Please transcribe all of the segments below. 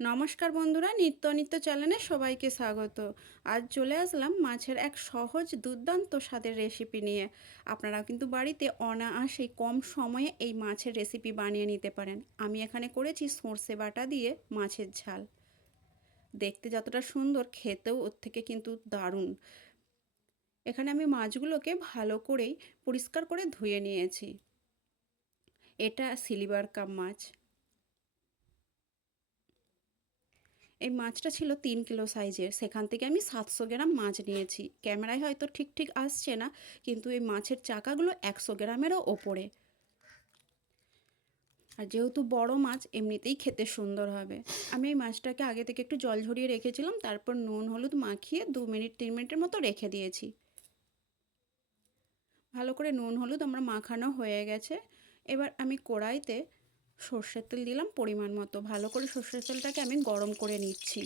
নমস্কার বন্ধুরা, নিত্য নিত্য চ্যানেলে সবাইকে স্বাগত। আজ চলে আসলাম মাছের এক সহজ দুর্দান্ত স্বাদের রেসিপি নিয়ে। আপনারা কিন্তু বাড়িতে অনায়াসেই কম সময়ে এই মাছের রেসিপি বানিয়ে নিতে পারেন। আমি এখানে করেছি সর্ষে বাটা দিয়ে মাছের ঝাল। দেখতে যতটা সুন্দর, খেতেও ওর থেকে কিন্তু দারুণ। এখানে আমি মাছগুলোকে ভালো করেই পরিষ্কার করে ধুয়ে নিয়েছি। এটা সিলিভার কাপ মাছ। এই মাছটা ছিল তিন কিলো সাইজের। সেখান থেকে আমি সাতশো গ্রাম মাছ নিয়েছি। ক্যামেরায় হয়তো ঠিক ঠিক আসছে না, কিন্তু এই মাছের চাকাগুলো একশো গ্রামেরও ওপরে। আর যেহেতু বড় মাছ, এমনিতেই খেতে সুন্দর হবে। আমি এই মাছটাকে আগে থেকে একটু জল ঝরিয়ে রেখেছিলাম, তারপর নুন, হলুদ মাখিয়ে দু মিনিট, তিন মিনিটের মতো রেখে দিয়েছি। ভালো করে নুন, হলুদ আমরা মাখানো হয়ে গেছে। এবার আমি কড়াইতে সর্ষের তেল দিলাম পরিমাণ মতো। ভালো করে সর্ষের তেলটাকে আমি গরম করে নিচ্ছি।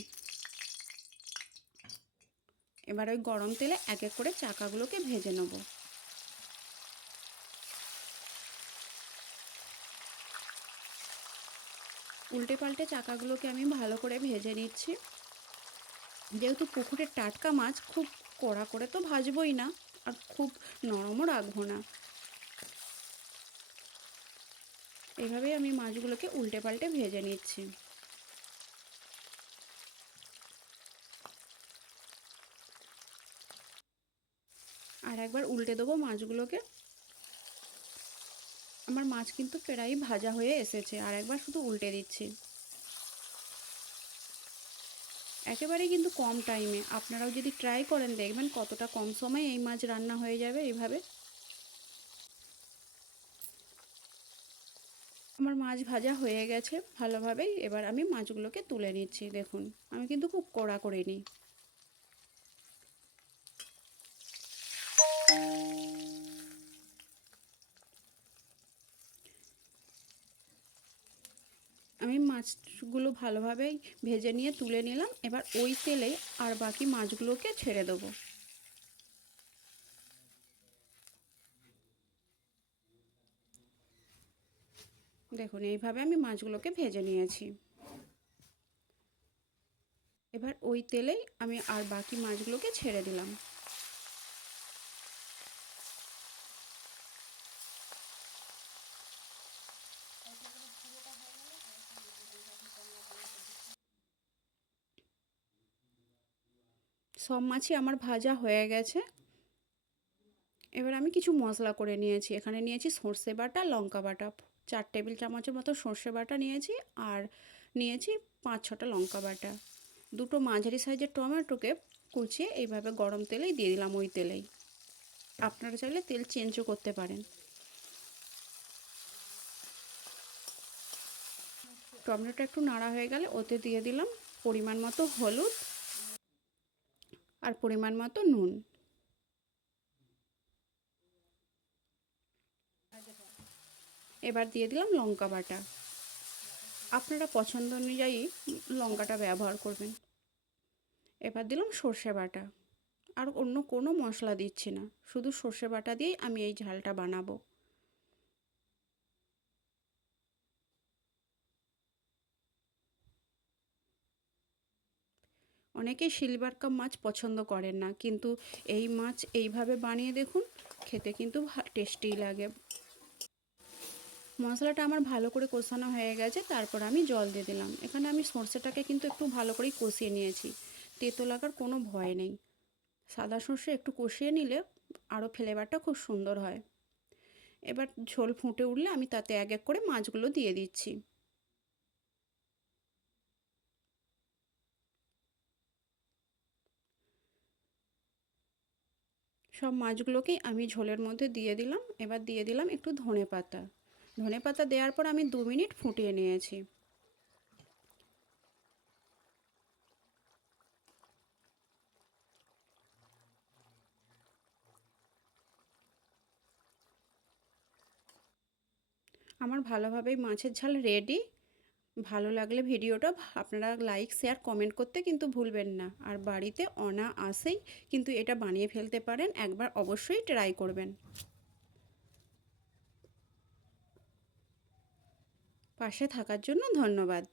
এবার ওই গরম তেলে এক এক করে চাকাগুলোকে ভেজে নেব। উল্টে পাল্টে চাকাগুলোকে আমি ভালো করে ভেজে নিচ্ছি। যেহেতু পুকুরের টাটকা মাছ, খুব কড়া করে তো ভাজবই না আর খুব নরমও রাখব না। এভাবেই আমি মাছগুলোকে উল্টে পাল্টে ভেজে নিচ্ছি। আর একবার উল্টে দেবো মাছগুলোকে। আমার মাছ কিন্তু প্রায় ভাজা হয়ে এসেছে, আর একবার শুধু উল্টে দিচ্ছি। একেবারেই কিন্তু কম টাইমে আপনারাও যদি ট্রাই করেন, দেখবেন কতটা কম সময়ে এই মাছ রান্না হয়ে যাবে এইভাবে। আমার মাছ ভাজা হয়ে গেছে ভালোভাবেই। এবার আমি মাছগুলোকে তুলে নিচ্ছি, দেখুন। আমি কিন্তু খুব কড়া করে নিই। আমি মাছগুলো ভালোভাবেই ভেজে নিয়ে তুলে নিলাম। এবার ওই তেলে আর বাকি মাছগুলোকে ছেড়ে দেবো। দেখুন, এইভাবে আমি মাছগুলোকে ভেজে নিয়েছি। এবার ওই তেলেই আমি আর বাকি মাছগুলোকে ছেড়ে দিলাম। সব মাছই আমার ভাজা হয়ে গেছে। এবার আমি কিছু মশলা করে নিয়েছি। এখানে নিয়েছি সর্ষে বাটা, লঙ্কা বাটা। চার টেবিল চামচের মতো সর্ষে বাটা নিয়েছি আর নিয়েছি পাঁচ ছটা লঙ্কা বাটা। দুটো মাঝারি সাইজের টমেটোকে কুচিয়ে এইভাবে গরম তেলেই দিয়ে দিলাম ওই তেলেই। আপনারা চাইলে তেল চেঞ্জও করতে পারেন। টমেটোটা একটু নাড়া হয়ে গেলে ওতে দিয়ে দিলাম পরিমাণ মতো হলুদ আর পরিমাণ মতো নুন। এবার দিয়ে দিলাম লঙ্কা বাটা। আপনারা পছন্দ অনুযায়ী লঙ্কাটা ব্যবহার করবেন। এবার দিলাম সর্ষে বাটা। আর অন্য কোনো মশলা দিচ্ছি না। শুধু সর্ষে বাটা দিয়েই আমি এই ঝালটা বানাবো। অনেকেই সিলভার কাপ মাছ পছন্দ করেন না, কিন্তু এই মাছ এইভাবে বানিয়ে দেখুন, খেতে কিন্তু টেস্টি লাগে। মশলাটা আমার ভালো করে কষানো হয়ে গেছে, তারপর আমি জল দিয়ে দিলাম। এখানে আমি সর্ষেটাকে কিন্তু একটু ভালো করেই কষিয়ে নিয়েছি। তেতো লাগার কোনো ভয় নেই। সাদা সর্ষে একটু কষিয়ে নিলে আরও ফ্লেভারটা খুব সুন্দর হয়। এবার ঝোল ফুটে উঠলে আমি তাতে এক এক করে মাছগুলো দিয়ে দিচ্ছি। সব মাছগুলোকেই আমি ঝোলের মধ্যে দিয়ে দিলাম। এবার দিয়ে দিলাম একটু ধনে পাতা ধনে পাতা দেওয়ার পর আমি দু মিনিট ফুটিয়ে নিয়েছি। আমার ভালোভাবেই মাছের ঝাল রেডি ভালো লাগলে ভিডিওটা আপনারা লাইক শেয়ার কমেন্ট করতে কিন্তু ভুলবেন না। আর বাড়িতে অনা আসেই কিন্তু এটা বানিয়ে ফেলতে পারেন। একবার অবশ্যই ট্রাই করবেন। পাশে থাকার জন্য ধন্যবাদ।